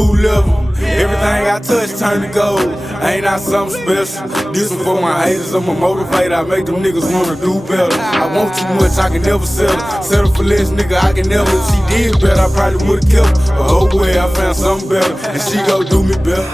new level. Everything I touch turn to gold. Ain't I something special? This one for my haters, I'm a motivator. I make them niggas wanna do better. I want too much, I can never settle. Settle for less, nigga, I can never. If she did better, I probably would've kept her. But oh well, I found something better, and she gon' do me better.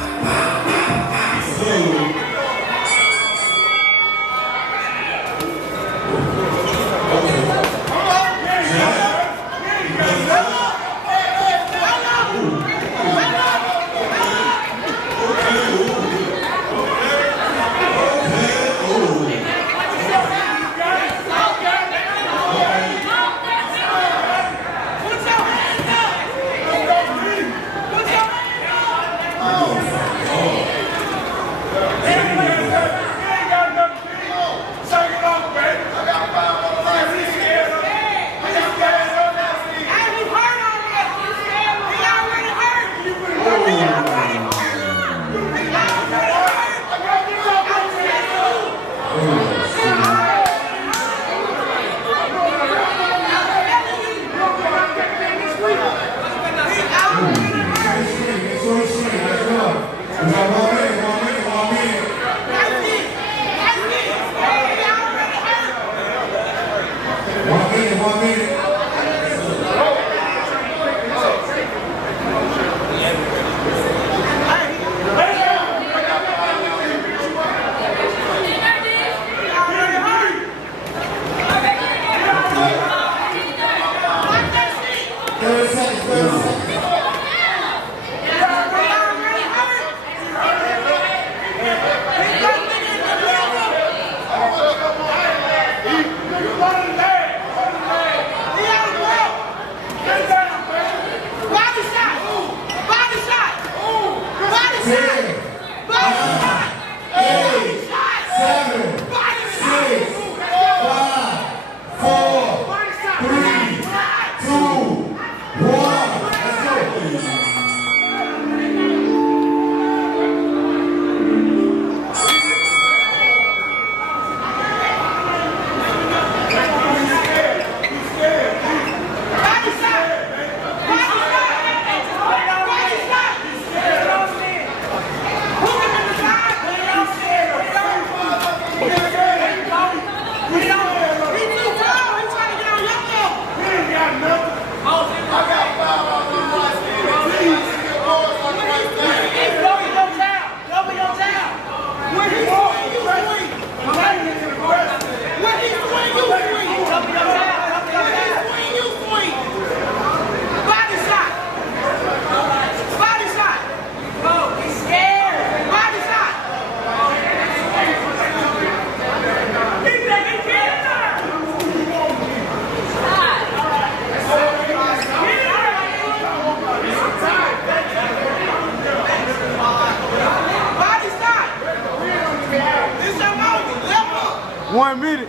One minute.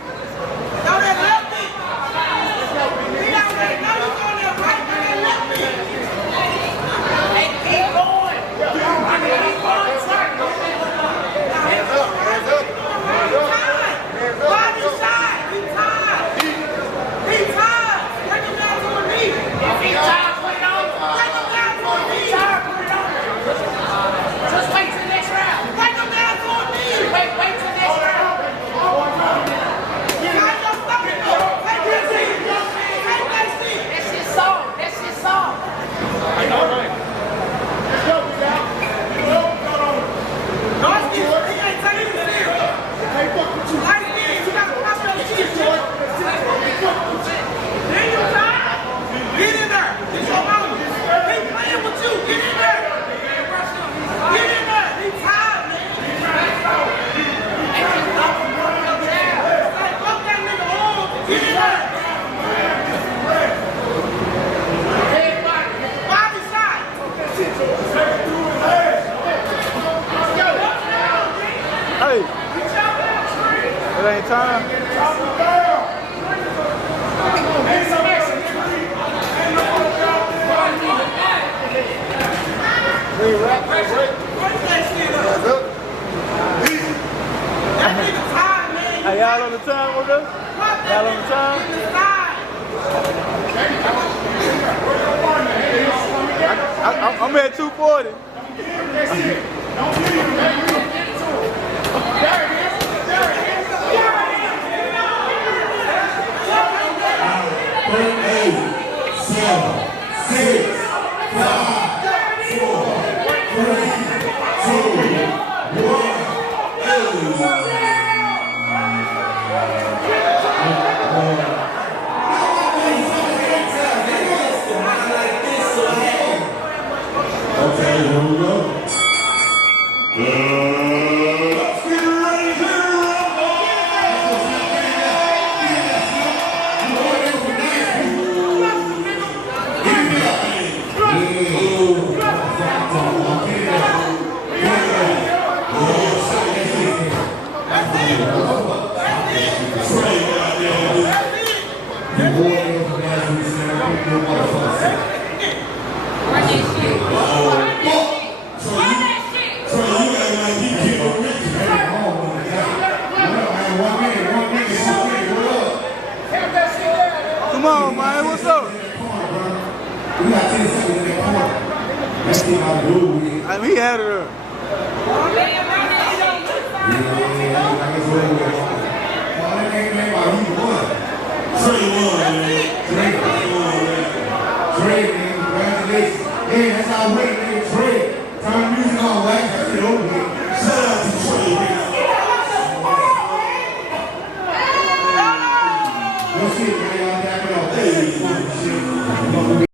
Hey, it ain't time. Hey, y'all on the time with us? Y'all on the time? I'm I'm at 240. Okay, here we go. Come on, man. What's up? We got 10 seconds in that corner. Let's see how to do it. I mean, he had it.